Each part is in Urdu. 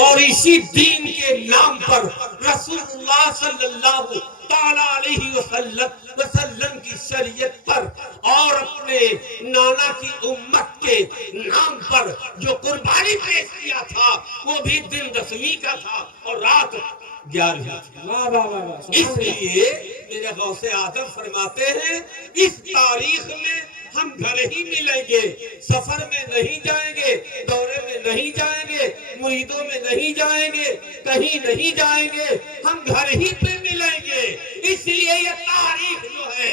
اور اسی دین کے نام پر رسول اللہ صلی اللہ تعالیٰ علیہ وسلم کی شریعت پر اور اپنے نانا کی امت کے نام پر جو قربانی پیش کیا تھا وہ بھی دن 10ویں کا تھا اور رات 11ویں تھی۔ اس لیے میرے غوث اعظم فرماتے ہیں اس تاریخ میں ہم گھر ہی ملیں گے، سفر میں نہیں جائیں گے، دورے میں نہیں جائیں گے، مریدوں میں نہیں جائیں گے، کہیں نہیں جائیں گے، ہم گھر ہی پہ ملیں گے۔ اس لیے یہ تاریخ جو ہے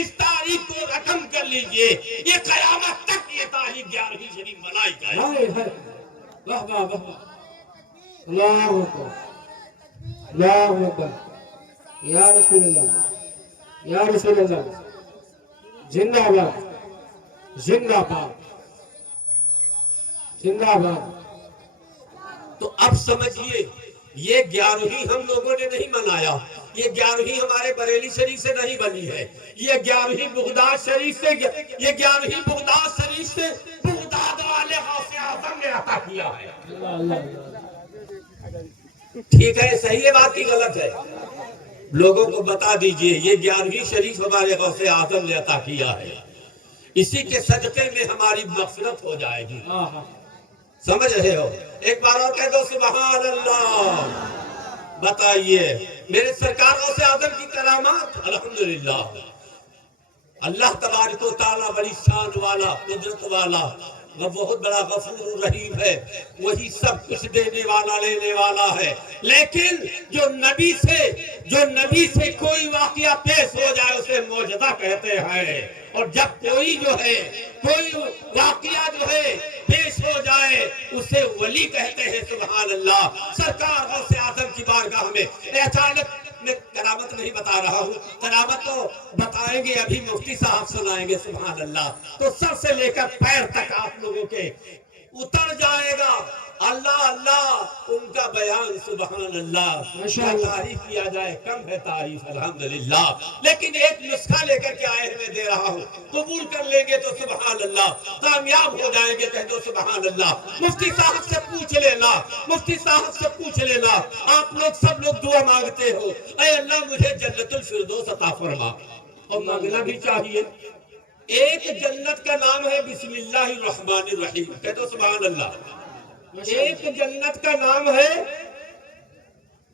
اس تاریخ کو رقم کر لیجئے، یہ قیامت تک یہ تاریخ 11ویں شریف منائی جائے۔ واہ واہ واہ، اللہ اکبر، اللہ اکبر، یا رسول اللہ، یا رسول اللہ، زندہ باد، زندہ باد، زندہ باد۔ تو اب سمجھئے یہ 11ویں ہم لوگوں نے نہیں منایا، یہ 11ویں ہمارے بریلی شریف سے نہیں بنی ہے، یہ 11ویں بغداد شریف سے، یہ 11ویں بغداد شریف سے بغداد والے غوث اعظم نے عطا کیا ہے۔ ٹھیک ہے، صحیح ہے بات کی غلط ہے؟ لوگوں کو بتا دیجئے یہ 11ویں شریف ہمارے غوث اعظم نے عطا کیا ہے، اسی کے صدقے میں ہماری مغفرت ہو جائے گی۔ سمجھ رہے ہو؟ ایک بار اور کہہ دو سبحان اللہ۔ بتائیے میرے سرکار غوث اعظم کی کرامات، الحمدللہ اللہ تبارک و تعالیٰ بڑی شان والا، قدرت والا، وہ بہت بڑا غفور رحیم ہے، وہی سب کچھ دینے والا لینے والا ہے۔ لیکن جو نبی سے کوئی واقعہ پیش ہو جائے اسے معجزہ کہتے ہیں، اور جب کوئی واقعہ جو ہے پیش ہو جائے اسے ولی کہتے ہیں۔ سبحان اللہ۔ سرکار غوث اعظم کی بارگاہ میں اچانک میں کرامت نہیں بتا رہا ہوں، کرامت تو بتائیں گے ابھی مفتی صاحب سنائیں گے۔ سبحان اللہ۔ تو سر سے لے کر پیر تک آپ لوگوں کے اتر جائے گا اللہ اللہ ان کا بیان۔ سبحان اللہ۔ تعریف کیا جائے کم ہے تعریف، الحمدللہ۔ لیکن ایک نسخہ لے کر کے آئے ہوئے دے رہا ہوں، قبول کر لیں گے تو سبحان اللہ، کامیاب ہو جائیں گے کہہ دو سبحان اللہ۔ مفتی صاحب سے پوچھ لینا، مفتی صاحب سے پوچھ لینا، آپ لوگ سب لوگ دعا مانگتے ہو، اے اللہ مجھے جنت الفردوس عطا فرما، اور مانگنا بھی چاہیے۔ ایک جنت کا نام ہے بسم اللہ الرحمن الرحیم، کہہ دو سبحان اللہ۔ ایک جنت کا نام ہے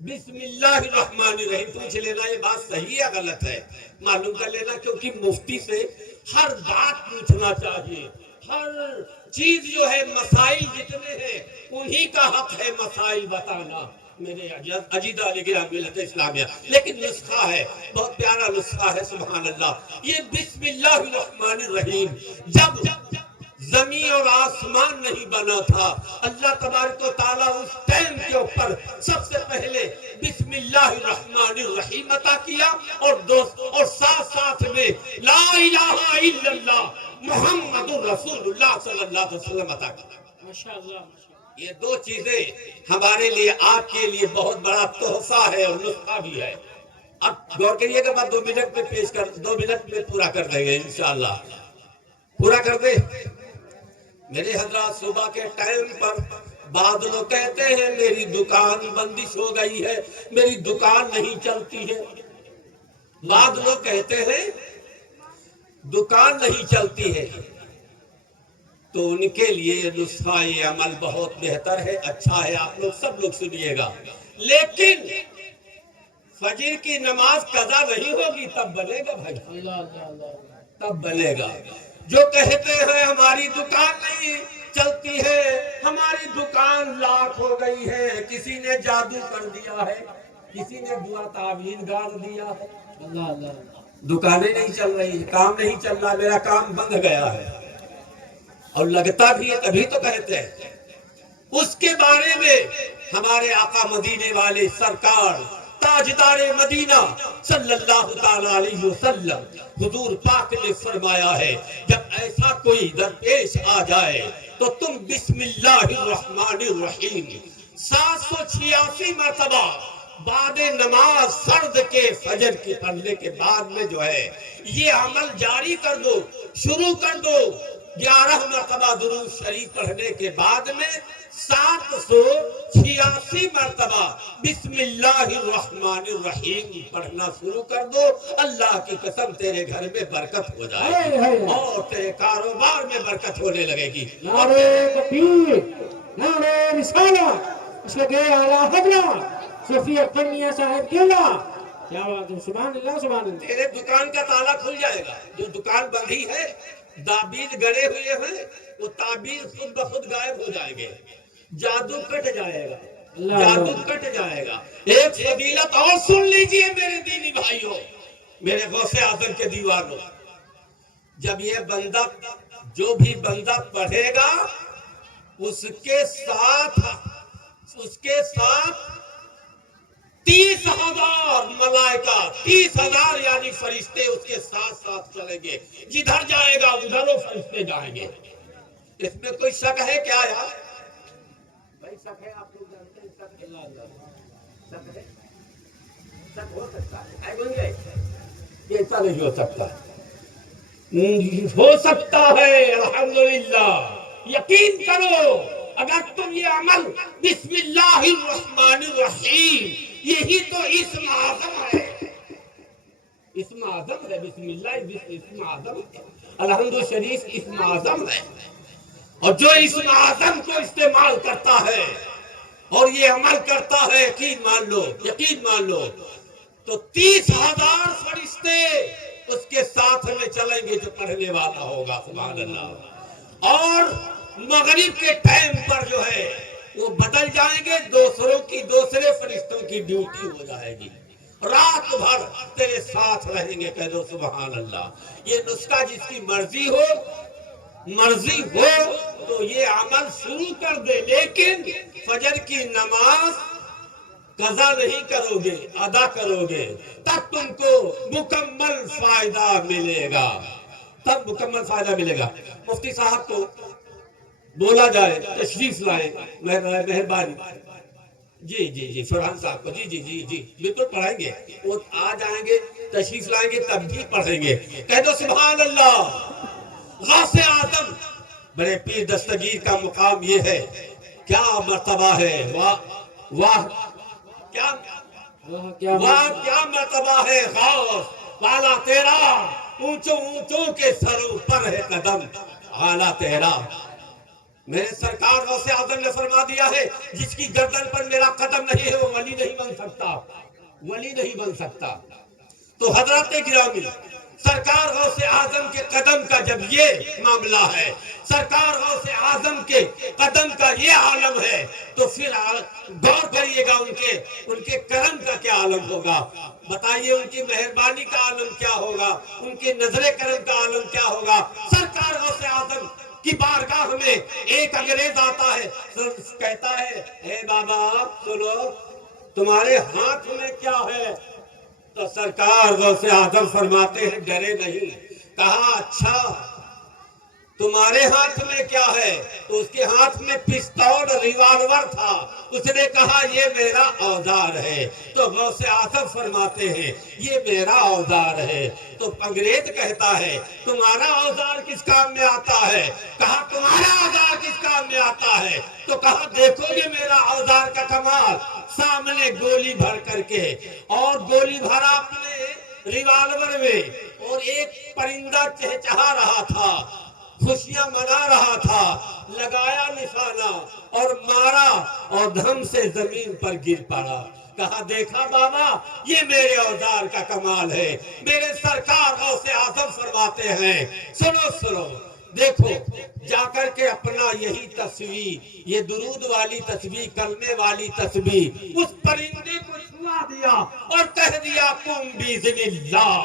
بسم اللہ الرحمن الرحیم۔ پوچھ لینا یہ بات صحیح ہے غلط ہے، معلوم کر لینا، کیونکہ مفتی سے ہر بات پوچھنا چاہیے، ہر چیز جو ہے مسائل جتنے ہیں انہی کا حق ہے مسائل بتانا میرے عزیزہ علیہ ملت اسلامیہ۔ لیکن نسخہ ہے، بہت پیارا نسخہ ہے۔ سبحان اللہ۔ یہ بسم اللہ الرحمن الرحیم جب زمین اور آسمان نہیں بنا تھا، اللہ تبارک و تعالیٰ اس ٹائم کے اوپر سب سے پہلے بسم اللہ الرحمن الرحیم عطا کیا، اور ساتھ ساتھ میں لا الہ الا اللہ محمد رسول اللہ صلی اللہ علیہ وسلم عطا کیا۔ یہ دو چیزیں ہمارے لیے، آپ کے لیے بہت بڑا تحفہ ہے اور نسخہ بھی ہے۔ اب غور کریے گا، بات 2 منٹ میں 2 منٹ میں پورا کر دیں گے انشاءاللہ۔ پورا کر دیں میرے حضرات۔ صبح کے ٹائم پر بعض لوگ کہتے ہیں میری دکان بندش ہو گئی ہے، میری دکان نہیں چلتی ہے۔ بعض لوگ کہتے ہیں دکان نہیں چلتی ہے، تو ان کے لیے نسخہ عمل بہت بہتر ہے، اچھا ہے، آپ لوگ سب لوگ سنیے گا۔ لیکن فجر کی نماز قضا نہیں ہوگی تب بنے گا بھائی، تب بنے گا۔ جو کہتے ہیں ہماری دکان نہیں چلتی ہے، ہماری دکان لاکھ ہو گئی ہے، کسی نے جادو کر دیا ہے، کسی نے برا تعویذ گاڑ دیا ہے، دکانیں نہیں چل رہی، کام نہیں چل رہا، میرا کام بند گیا ہے، اور لگتا بھی ہے تبھی تو کہتے ہیں۔ اس کے بارے میں ہمارے آقا مدینے والے سرکار تاجدار مدینہ صلی اللہ تعالیٰ علیہ وسلم حضور پاک نے فرمایا ہے جب ایسا کوئی درپیش آ جائے تو تم بسم اللہ الرحمن الرحیم 786 مرتبہ بعد نماز فرض کے فجر کی پڑھنے کے بعد میں جو ہے یہ عمل جاری کر دو، شروع کر دو۔ 11 مرتبہ درود شریف پڑھنے کے بعد میں 786 10 مرتبہ بسم اللہ الرحمن الرحیم پڑھنا شروع کر دو، اللہ کی قسم تیرے گھر میں برکت ہو جائے گی اور تیرے کاروبار میں برکت ہونے لگے گی۔ نعرہ تکبیر، نعرہ رسالت، اس کے اعلیٰ حضرت صوفی قنیہ صاحب قبلہ، کیا بات ہے، سبحان اللہ سبحان اللہ۔ تیرے دکان کا تالا کھل جائے گا، جو دکان بندی ہے تعبیز گڑے ہوئے ہیں وہ تعبیز خود بخود غائب ہو جائیں گے، جادو کٹ جائے گا، جادو کٹ جائے گا۔ ایک فضیلت اور سن لیجئے میرے دینی بھائیوں، میرے غوث اعظم کے دیوانوں، جب یہ بندہ جو بھی بندہ پڑھے گا اس کے ساتھ 30,000 ملائکہ، 30,000 یعنی فرشتے اس کے ساتھ ساتھ چلیں گے، جدھر جائے گا ادھر وہ فرشتے جائیں گے۔ اس میں کوئی شک ہے کیا یار؟ بھائی شک ہے، آپ لوگ جانتے ہیں شک ہے، شک ہو سکتا ہے، ایسا نہیں ہو سکتا، ہو سکتا ہے الحمدللہ۔ یقین کرو اگر تم یہ عمل بسم اللہ الرحمن الرحیم، یہی تو اسم اعظم ہے، اسم اعظم ہے، بسم اللہ اسم اعظم ہے، الحمد شریف اسم اعظم ہے، اور جو اسم اعظم کو استعمال کرتا ہے اور یہ عمل کرتا ہے، یقین مان لو تو 30,000 فرشتے اس کے ساتھ میں چلیں گے جو پڑھنے والا ہوگا، سبحان اللہ۔ اور مغرب کے ٹائم پر جو ہے وہ بدل جائیں گے، دوسرے فرشتوں کی ڈیوٹی ہو جائے گی، رات بھر تیرے ساتھ رہیں گے، کہہ دو سبحان اللہ۔ یہ نسخہ جس کی مرضی ہو تو یہ عمل شروع کر دے، لیکن فجر کی نماز قضا نہیں کرو گے، ادا کرو گے، تب تم کو مکمل فائدہ ملے گا، مفتی صاحب کو بولا جائے تشریف لائیں، مہربانی۔ جی فرحان صاحب کو جی بالکل پڑھائیں گے، وہ آ جائیں گے، تشریف لائیں گے تب بھی پڑھیں گے، کہہ دو سبحان اللہ۔ غوث اعظم بڑے پیر دستگیر کا مقام یہ ہے، کیا مرتبہ ہے، واہ کیا مرتبہ ہے، غوث والا تیرا، اونچوں کے سروں پر ہے قدم اعلیٰ تیرا۔ میرے سرکار غوث اعظم نے فرما دیا ہے، جس کی گردن پر میرا قدم نہیں ہے وہ ولی نہیں بن سکتا، تو حضرات گرامی، سرکار غوث اعظم کے قدم کا جب یہ معاملہ ہے، سرکار غوث اعظم کے قدم کا یہ عالم ہے، تو پھر غور کریے گا ان کے کرم کا کیا عالم ہوگا، بتائیے ان کی مہربانی کا عالم کیا ہوگا، ان کی نظر کرم کا عالم کیا ہوگا۔ سرکار غوث اعظم کی بارگاہ میں ایک انگریز آتا ہے، کہتا ہے، اے بابا سنو، تمہارے ہاتھ میں کیا ہے؟ تو سرکار غوث اعظم فرماتے ہیں، ڈرے نہیں، کہا اچھا تمہارے ہاتھ میں کیا ہے؟ تو اس کے ہاتھ میں پستول ریوالور تھا، اس نے کہا یہ میرا اوزار ہے، تو غوث اعظم فرماتے ہیں یہ میرا اوزار ہے، تو انگریز کہتا ہے تمہارا اوزار کس کام میں آتا ہے؟ کہا تمہارا اوزار کس کام میں آتا ہے؟ تو کہا دیکھو گے میرا اوزار کا کمال، سامنے گولی بھر کر کے، اور گولی بھرا اپنے ریوالور میں، اور ایک پرندہ چہچہا رہا تھا، خوشیاں منا رہا تھا، لگایا نشانہ اور مارا اور دھم سے زمین پر گر پڑا، کہا دیکھا بابا یہ میرے اوزار کا کمال ہے۔ میرے سرکار غوث اعظم فرماتے ہیں سنو دیکھو، جا کر کے اپنا یہی تسبیح، یہ درود والی تسبیح، کلمے والی تسبیح اس پرندے کو چھوا دیا اور کہہ دیا قم باذن اللہ،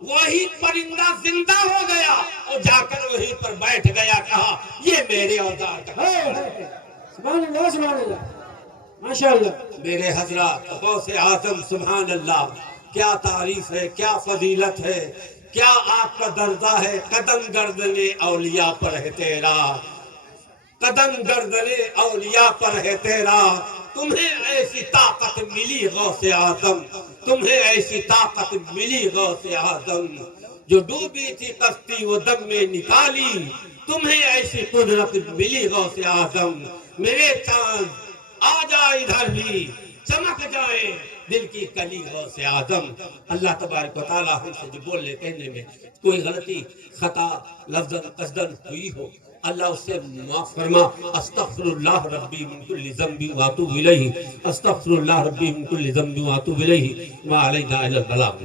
وہی پرندہ زندہ ہو گیا اور جا کر وہیں پر بیٹھ گیا، کہا یہ میرے اوزار کا کمال ہے۔ سبحان اللہ ماشاءاللہ۔ میرے حضرات غوث اعظم سبحان اللہ، کیا تعریف ہے، کیا فضیلت ہے، کیا آپ کا درجہ ہے، قدم گردنے اولیاء پر ہے تیرا، قدم گردنے اولیاء پر ہے تیرا، تمہیں ایسی طاقت ملی غوث اعظم، تمہیں ایسی طاقت ملی غوث اعظم، جو ڈوبی تھی کشتی وہ دم میں نکالی، تمہیں ایسی قدرت ملی غوث اعظم، میرے چاند آجا ادھر بھی چمک جائے دل کی کلی غوث اعظم۔ اللہ تبارک و تعالی ہم سے جو بولنے کہنے میں کوئی غلطی خطا لفظاً قصداً ہوئی ہو، اللہ اس سے معاف فرما۔ استغفر اللہ ربی من کل ذنب واتوب الیہ، استغفر اللہ ربی من کل ذنب واتوب الیہ، وعلینا الی البلاغ۔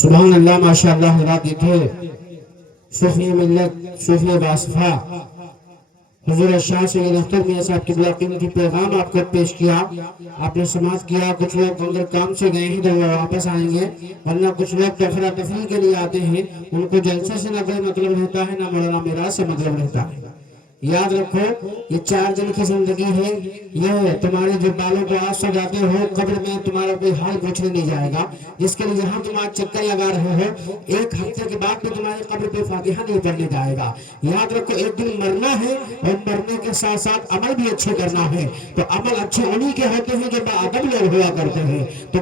سبحان اللہ، ماشاءاللہ۔ حضرات دیکھیں صوفی ملت، صوفی واصفہ حضور شاہ سید اختر میاں صاحب قبلہ قیمتی پیغام آپ کو پیش کیا، آپ نے سماعت کیا۔ کچھ لوگ اندر کام سے گئے ہیں تو وہ واپس آئیں گے، ورنہ کچھ لوگ تفریح تفریح کے لیے آتے ہیں، ان کو جلسے سے نہ کوئی مطلب رہتا ہے، نہ مولانا میراث سے مطلب رہتا ہے۔ یاد رکھو یہ 4 دن کی زندگی ہے، یہ تمہارے جو بالوں کو آج سجاتے ہو، قبر میں تمہارا کوئی حال پوچھنے نہیں جائے گا، جس کے لیے یہاں تم آج چکر لگا رہے ہو، 1 ہفتے کے بعد بھی تمہاری قبر پہ فاتحہ نہیں پڑھنے جائے گا۔ یاد رکھو ایک دن مرنا ہے، اور مرنے کے ساتھ ساتھ عمل بھی اچھے کرنا ہے، تو عمل اچھے انہی کے ہوتے ہیں جو باادب لوگ ہوا کرتے ہیں، تو